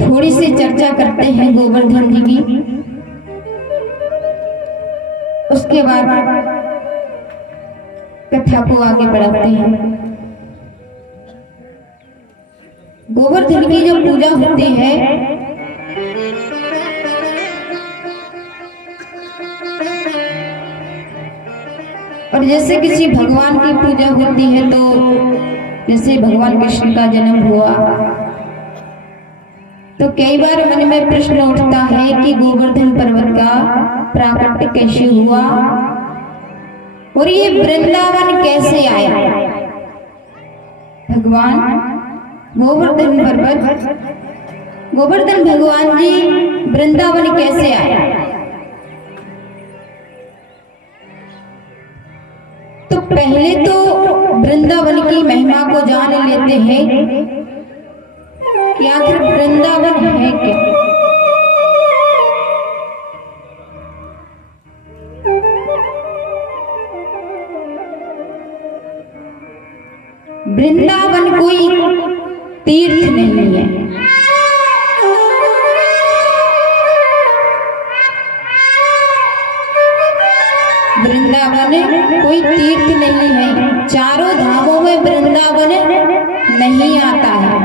थोड़ी सी चर्चा करते हैं गोवर्धन जी की, उसके बाद कथा को आगे बढ़ाते हैं। गोवर्धन की जो पूजा होती है और जैसे किसी भगवान की पूजा होती है तो जैसे भगवान कृष्ण का जन्म हुआ तो कई बार मन में प्रश्न उठता है कि गोवर्धन पर्वत का प्राकट्य कैसे हुआ और ये वृंदावन कैसे आया। भगवान गोवर्धन पर्वत, गोवर्धन भगवान जी वृंदावन कैसे आया। तो पहले तो वृंदावन की महिमा को जान लेते हैं कि आखिर वृंदावन है क्या। वृंदावन कोई तीर्थ नहीं है। वृंदावन कोई तीर्थ नहीं है। चारों धामों में वृंदावन नहीं आता है।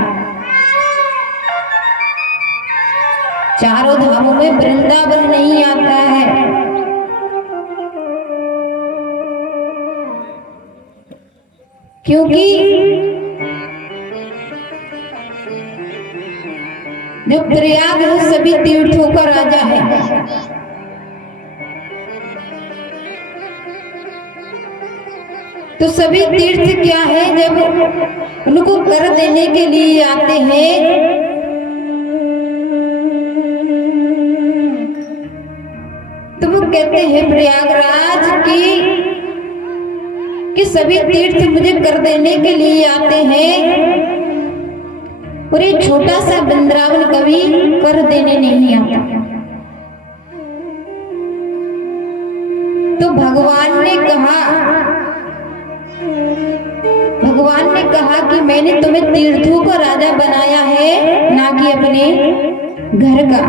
चारों धामों में वृंदावन नहीं आता है। क्योंकि जो प्रयाग है सभी तीर्थों का राजा है। तो सभी तीर्थ क्या है, जब उनको कर देने के लिए आते हैं तो वो कहते हैं प्रयागराज कि सभी तीर्थ मुझे कर देने के लिए आते हैं और ये छोटा सा वृंदावन कभी कर देने नहीं आता। तो भगवान ने कहा कि मैंने तुम्हें तीर्थों का राजा बनाया है, ना कि अपने घर का।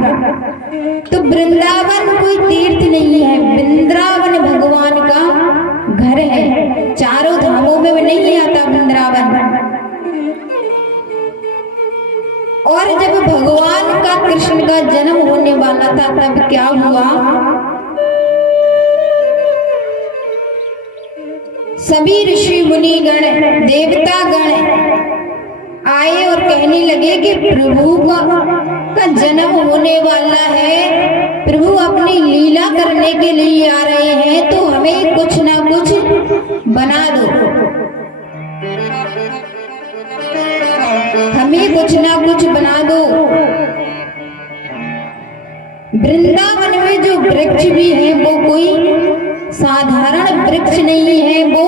तो वृंदावन कोई तीर्थ नहीं है, वृंदावन भगवान का घर है। चारों धामों में नहीं आता वृंदावन। और जब भगवान का कृष्ण का जन्म होने वाला था तब क्या हुआ, सभी ऋषि मुनि गण देवता गण आए और कहने लगे कि प्रभु का जन्म होने वाला है, प्रभु अपनी लीला करने के लिए आ रहे हैं, तो हमें कुछ ना कुछ बना दो, हमें कुछ ना कुछ बना दो। वृंदावन में जो वृक्ष भी है वो कोई साधारण वृक्ष नहीं है, वो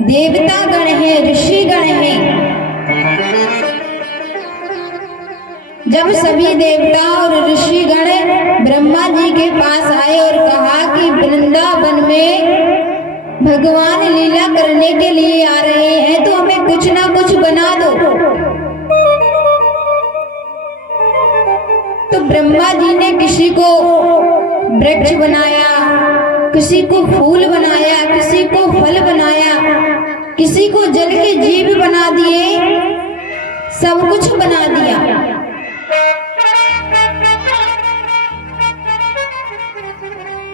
देवता गण है, ऋषि गण है। जब सभी देवता और ऋषि गण ब्रह्मा जी के पास आए और कहा कि वृंदावन में भगवान लीला करने के लिए आ रहे हैं, तो हमें कुछ ना कुछ बना दो। तो ब्रह्मा जी ने किसी को वृक्ष बनाया, किसी को फूल बनाया, किसी को फल बनाया, किसी को जल के जीव बना दिए, सब कुछ बना दिया।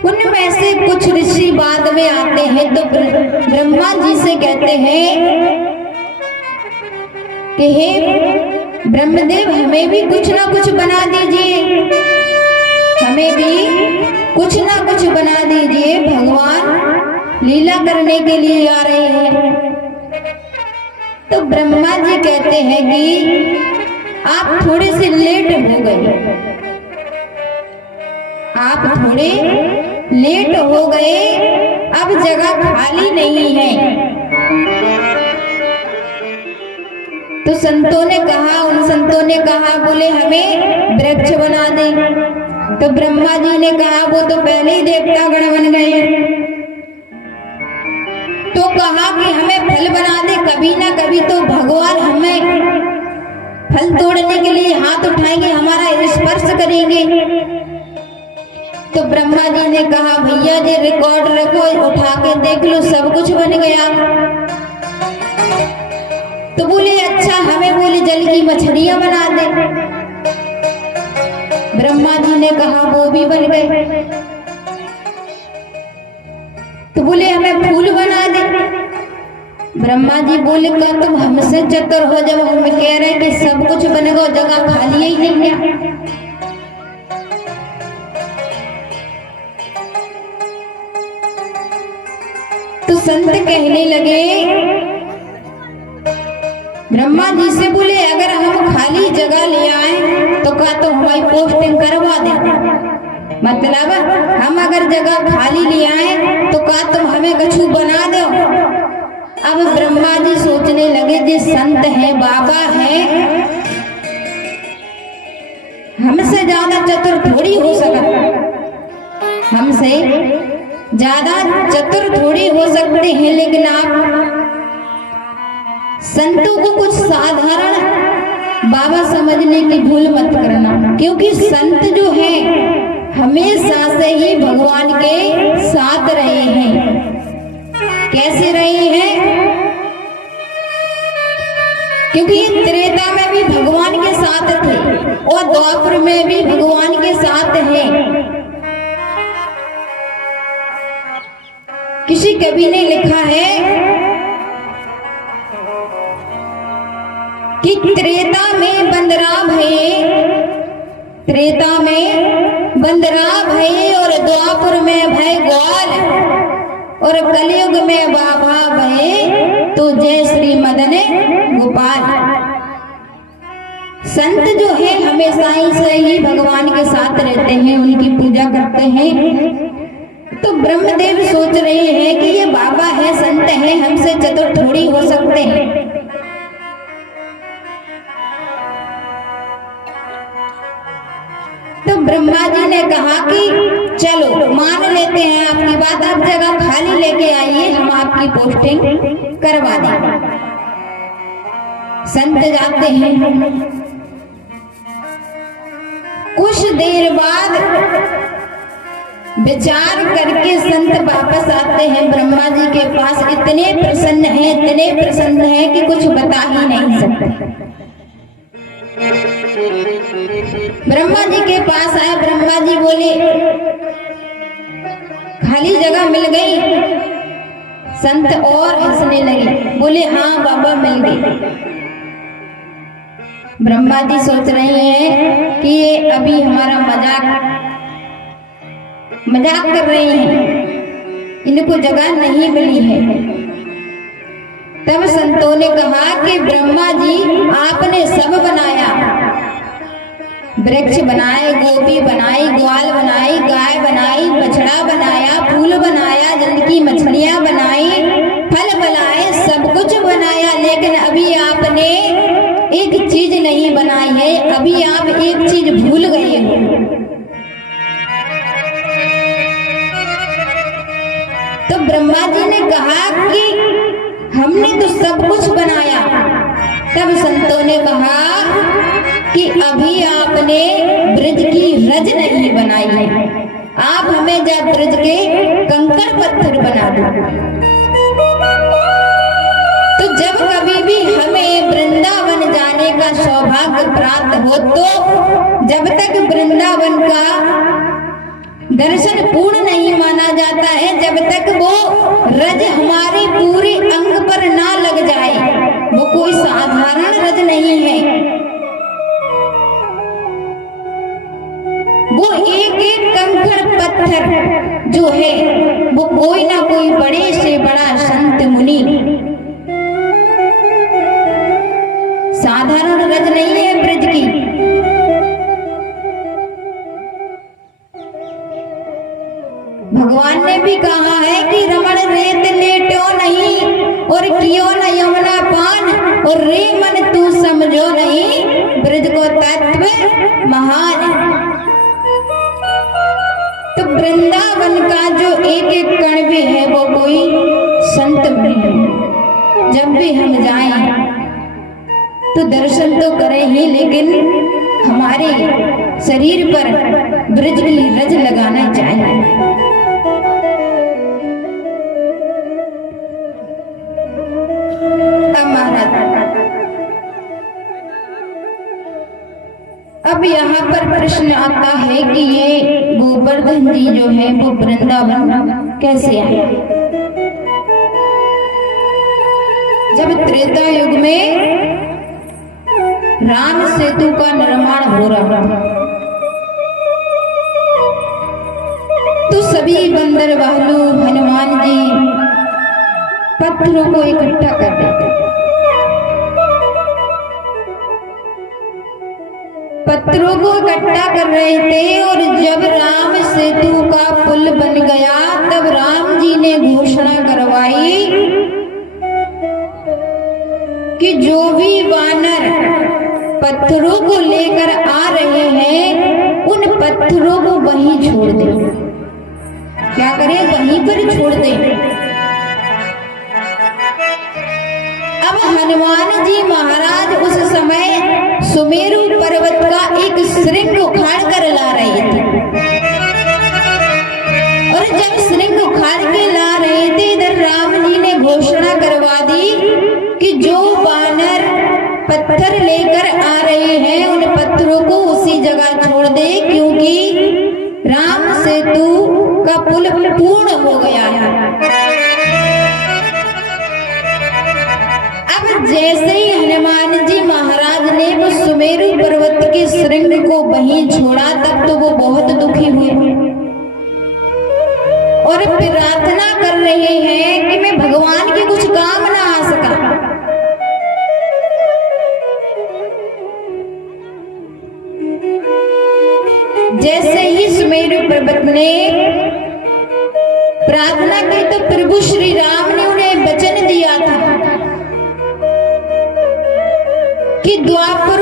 उनमें से कुछ ऋषि बाद में आते हैं तो ब्रह्मा जी से कहते हैं कि हे ब्रह्मदेव, हमें भी कुछ ना कुछ बना दीजिए, हमें भी कुछ ना कुछ बना दीजिए, भगवान लीला करने के लिए आ रहे हैं। तो ब्रह्मा जी कहते हैं कि आप थोड़े से लेट हो गए, आप थोड़े लेट हो गए, अब जगह खाली नहीं है। तो संतों ने कहा, उन संतों ने कहा, बोले हमें वृक्ष बना दे। तो ब्रह्मा जी ने कहा वो तो पहले ही देवता गण बन गए। तो कहा कि हमें फल बना दे, कभी ना कभी तो भगवान हमें फल तोड़ने के लिए हाथ उठाएंगे, हमारा स्पर्श करेंगे। तो ब्रह्मा जी ने कहा भैया जी रिकॉर्ड रखो, उठा के देख लो, सब कुछ बन गया। तो बोले अच्छा, हमें बोले जल की मछलियां बना दे। ब्रह्मा जी ने कहा वो भी बन गए। तो बोले हमें फूल बना दे। ब्रह्मा जी बोले का तुम हमसे चतुर हो, जब हम कह रहे हैं कि सब कुछ बनेगा, जगह खाली ही नहीं है। तो संत कहने लगे, ब्रह्मा जी से बोले अगर हम खाली जगह ले आए तो का तो हमारी पोस्टिंग करवा दे, मतलब हम अगर जगह खाली ले आए तो का तुम हमें कछु बना दो। अब ब्रह्मा जी सोचने लगे जी संत है, बाबा है, हमसे ज्यादा चतुर थोड़ी हो सकता, हमसे ज्यादा चतुर थोड़ी हो सकते हैं, लेकिन आप संतों को कुछ साधारण बाबा समझने की भूल मत करना, क्योंकि संत जो है हमेशा से ही भगवान के साथ रहे हैं। कैसे रहे हैं? क्योंकि ये त्रेता में भी भगवान के साथ थे और द्वापर में भी भगवान के साथ हैं। किसी कवि ने लिखा है कि त्रेता में बंदरा भये, त्रेता में बंदरा भये और द्वापर में भय ग्वाल और कलयुग में बाबा भये तो जय श्री मदन गोपाल। संत जो है हमेशा ही से ही भगवान के साथ रहते हैं, उनकी पूजा करते हैं। तो ब्रह्मदेव सोच रहे हैं कि ये बाबा है, संत है, हमसे चतुर थोड़ी हो सकते हैं। तो ब्रह्मा जी ने कहा कि चलो मान लेते हैं आपकी बात, आप जगह खाली लेके आइए, हम आपकी पोस्टिंग करवा देंगे। संत जाते हैं, कुछ देर बाद विचार करके संत वापस आते हैं ब्रह्मा जी के पास। इतने प्रसन्न हैं, इतने प्रसन्न हैं कि कुछ बता ही नहीं सकते। ब्रह्मा जी के पास आए, ब्रह्मा जी बोले खाली जगह मिल गई? संत और हंसने लगे, बोले हाँ बाबा मिल गई। ब्रह्मा जी सोच रहे हैं कि ये अभी हमारा मजाक कर रहे हैं, इनको जगह नहीं मिली है। तब संतों ने कहा कि ब्रह्मा जी आपने सब बनाया, वृक्ष बनाए, गोपी बनाई, ग्वाल बनाई, गाय बनाई, बछड़ा बनाया, फूल बनाया, जल की मछलियां बनाई, फल बनाए, सब कुछ बनाया, लेकिन अभी आपने एक चीज नहीं बनाई है, अभी आप एक चीज भूल गए हो। तो ब्रह्मा जी ने कहा कि हमने तो सब कुछ बनाया। तब संतों ने कहा कि अभी आपने ब्रज की रज नहीं बनाई है, आप हमें जब ब्रज के कंकड़ पत्थर बना दो। तो जब कभी भी हमें वृंदावन जाने का सौभाग्य प्राप्त हो, तो जब तक वृंदावन का दर्शन पूर्ण नहीं माना जाता है, जब तक वो रज हमारे पूरे अंग पर ना लग जाए, वो कोई साधारण रज नहीं है। वो एक एक कंकड़ पत्थर जो है वो कोई ना कोई बड़े से बड़ा संत मुनि, साधारण रज नहीं है ब्रज की। भगवान ने भी कहा है कि रमण रेत लेटो नहीं और कियो न यमुना पान, और रे मन तू समझो नहीं ब्रज को तत्व महान। तो वृंदावन का जो एक एक कण भी है वो कोई संत नहीं है। जब भी हम जाएं तो दर्शन तो करें ही, लेकिन हमारे शरीर पर ब्रज की रज लगाना चाहिए। अब यहाँ पर प्रश्न आता है कि ये गोवर्धन जी जो है वो वृंदावन कैसे आए? जब त्रेता युग में राम सेतु का निर्माण हो रहा तो सभी बंदर भालू हनुमान जी पत्थरों को इकट्ठा कर रहे थे। पत्थरों को इकट्ठा कर रहे थे और जब राम सेतु का पुल बन गया तब राम जी ने घोषणा करवाई कि जो भी वानर पत्थरों को लेकर आ रहे हैं उन पत्थरों को वहीं छोड़ दे। क्या करें? वहीं पर छोड़ दे। अब हनुमान जी महाराज उस समय सुमेरु पर्वत का एक श्रृंग उखाड़ कर ला रहे थे और जब श्रृंग उखाड़ के ला रहे थे इधर राम जी ने घोषणा करवा दी कि जो वानर पत्थर लेकर आ रहे हैं उन पत्थरों को उसी जगह छोड़ दे, क्योंकि राम सेतु का पुल पूर्ण हो गया है। अब जैसे ही हनुमान जी महाराज ने वो सुमेरु पर्वत के श्रृंग को वहीं छोड़ा तब तो वो बहुत दुखी हुए और प्रार्थना कर रहे हैं कि मैं भगवान के कुछ काम ना आ सका। जैसे ही सुमेरु पर्वत ने प्रार्थना की तो प्रभु श्री राम ने उन्हें वचन दिया था कि द्वापर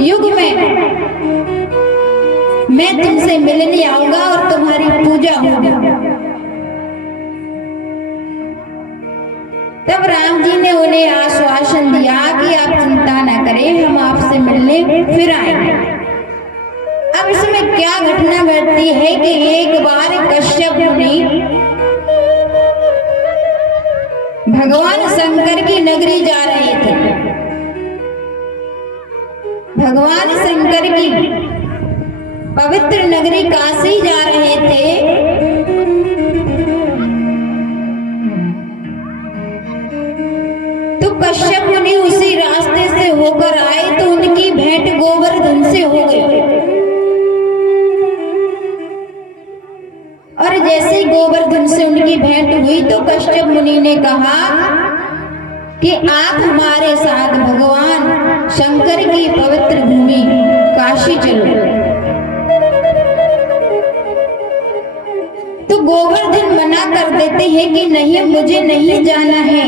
युग में मैं तुमसे मिलने आऊंगा और तुम्हारी पूजा होगी। तब राम जी ने उन्हें आश्वासन दिया कि आप चिंता न करें, हम आपसे मिलने फिर आएंगे। अब इसमें क्या घटना घटती है कि एक बार कश्यप मुनि भगवान शंकर की नगरी जा रहे थे। भगवान शंकर की पवित्र नगरी काशी जा रहे थे तो कश्यप मुनि उसी रास्ते से होकर आए तो उनकी भेंट गोवर्धन से हो गई। और जैसे ही गोवर्धन से उनकी भेंट हुई तो कश्यप मुनि ने कहा कि आप हमारे साथ भगवान शंकर की पवित्र भूमि काशी चलो। तो गोवर्धन मना कर देते हैं कि नहीं, मुझे नहीं जाना है।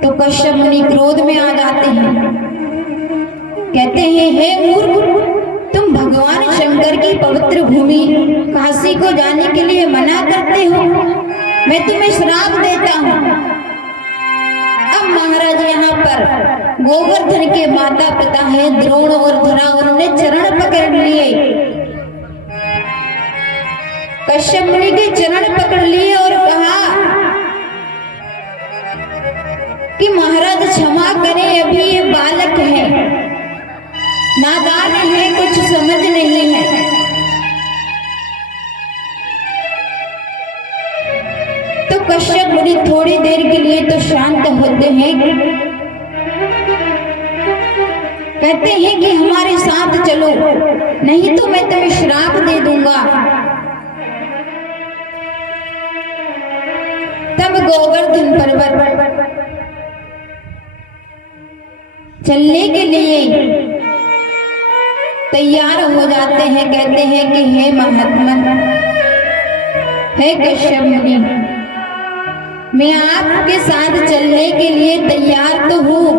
तो कश्यप मुनि क्रोध में आ जाते हैं, कहते हैं हे मूर्ख, तुम भगवान शंकर की पवित्र भूमि काशी को जाने के लिए मना करते हो, मैं तुम्हें श्राप देता हूँ। अब महाराज यहाँ पर गोवर्धन के माता पिता है द्रोण और धरा, उन्होंने चरण पकड़ लिए, कश्यप मुनि के चरण पकड़ लिए और कहा कि महाराज क्षमा करें, अभी ये बालक है, नादान है, कुछ समझ नहीं है। तो कश्यप मुनि थोड़ी देर के लिए तो शांत होते हैं, कहते हैं कि हमारे साथ चलो, नहीं तो मैं तुम्हें श्राप दे दूंगा। तब गोवर्धन पर्वत चलने के लिए तैयार हो जाते हैं, कहते हैं कि हे महात्मन, हे कश्यप मुनि, मैं आपके साथ चलने के लिए तैयार तो हूं,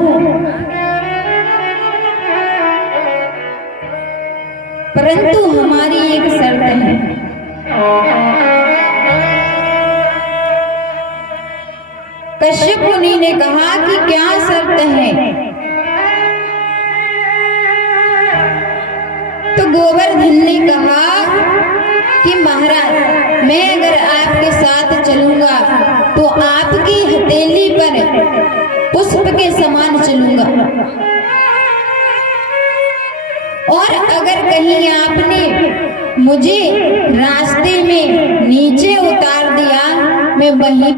परंतु हमारी एक शर्त है। कश्यप मुनि ने कहा कि क्या शर्त है? तो गोवर्धन ने कहा कि महाराज, मैं अगर आपके साथ चलूंगा तो आपकी हथेली पर पुष्प के समान चलूंगा, और अगर कहीं आपने मुझे रास्ते में नीचे उतार दिया, मैं वहीं